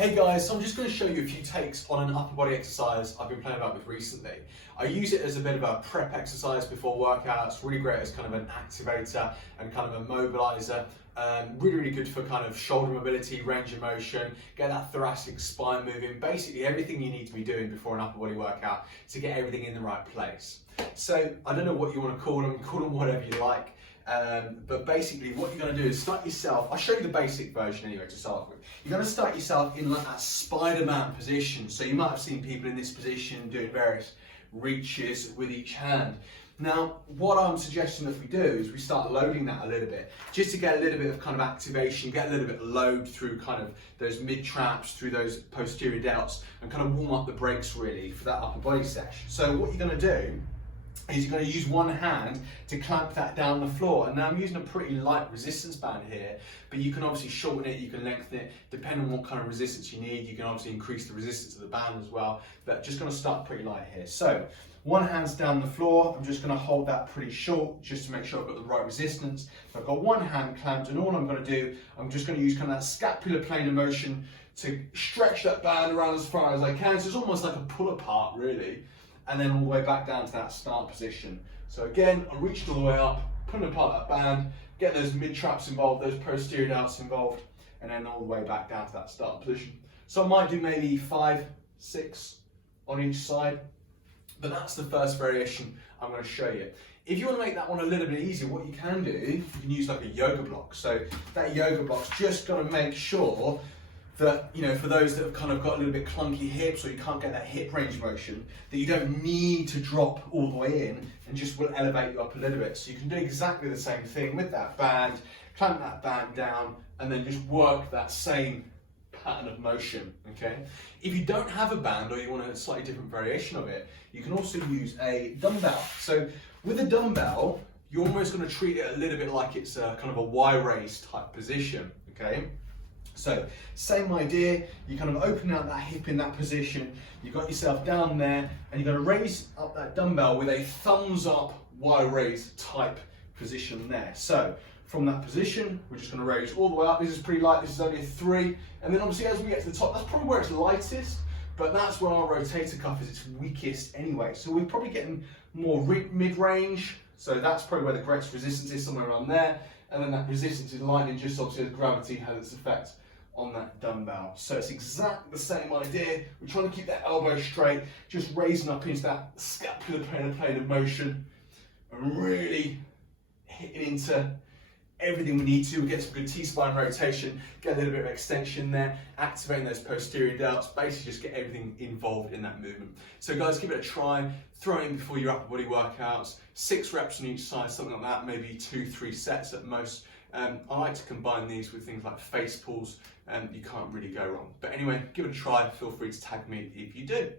Hey guys, so I'm just going to show you a few takes on an upper body exercise I've been playing about with recently. I use it as a bit of a prep exercise before workouts, really great as kind of an activator and kind of a mobilizer. Really good for kind of shoulder mobility, range of motion, get that thoracic spine moving, basically everything you need to be doing before an upper body workout to get everything in the right place. So I don't know what you want to call them whatever you like. But basically what you're going to do is start yourself, I'll show you the basic version anyway to start with. You're going to start yourself in like that Spider-Man position. So you might have seen people in this position doing various reaches with each hand. Now, what I'm suggesting that we do is we start loading that a little bit, just to get a little bit of kind of activation, get a little bit of load through kind of those mid traps, through those posterior delts, and kind of warm up the brakes really for that upper body sesh. So what you're going to do is you're going to use one hand to clamp that down the floor. And now I'm using a pretty light resistance band here, but you can obviously shorten it, you can lengthen it, depending on what kind of resistance you need. You can obviously increase the resistance of the band as well, but just going to start pretty light here. So one hand's down the floor, I'm just going to hold that pretty short just to make sure I've got the right resistance. So I've got one hand clamped, and all I'm going to do, I'm just going to use kind of that scapular plane of motion to stretch that band around as far as I can. So it's almost like a pull apart really. And then all the way back down to that start position. So again, I'm reaching all the way up, pulling apart that band, get those mid traps involved, those posterior delts involved, and then all the way back down to that start position. So I might do maybe 5, 6 on each side, but that's the first variation I'm going to show you. If you want to make that one a little bit easier, what you can do, you can use like a yoga block. So that yoga block's just got to make sure that, you know, for those that have kind of got a little bit clunky hips or you can't get that hip range motion, that you don't need to drop all the way in and just will elevate you up a little bit. So you can do exactly the same thing with that band, clamp that band down and then just work that same pattern of motion, okay? If you don't have a band or you want a slightly different variation of it, you can also use a dumbbell. So with a dumbbell, you're almost going to treat it a little bit like it's a kind of a Y raise type position, okay? So, same idea, you kind of open out that hip in that position, you've got yourself down there, and you're going to raise up that dumbbell with a thumbs up Y raise type position there. So, from that position, we're just going to raise all the way up. This is pretty light, this is only a 3, and then obviously as we get to the top, that's probably where it's lightest, but that's where our rotator cuff is its weakest anyway. So we're probably getting more mid-range, so that's probably where the greatest resistance is, somewhere around there, and then that resistance is lining just obviously as gravity has its effect on that dumbbell. So it's exactly the same idea. We're trying to keep that elbow straight, just raising up into that scapular plane of motion and really hitting into everything we need to. We get some good T-spine rotation, get a little bit of extension there, activating those posterior delts, basically just get everything involved in that movement. So guys, give it a try, throw it in before your upper body workouts, 6 reps on each side, something like that, maybe 2-3 sets at most. I like to combine these with things like face pulls, and you can't really go wrong. But anyway, give it a try, feel free to tag me if you do.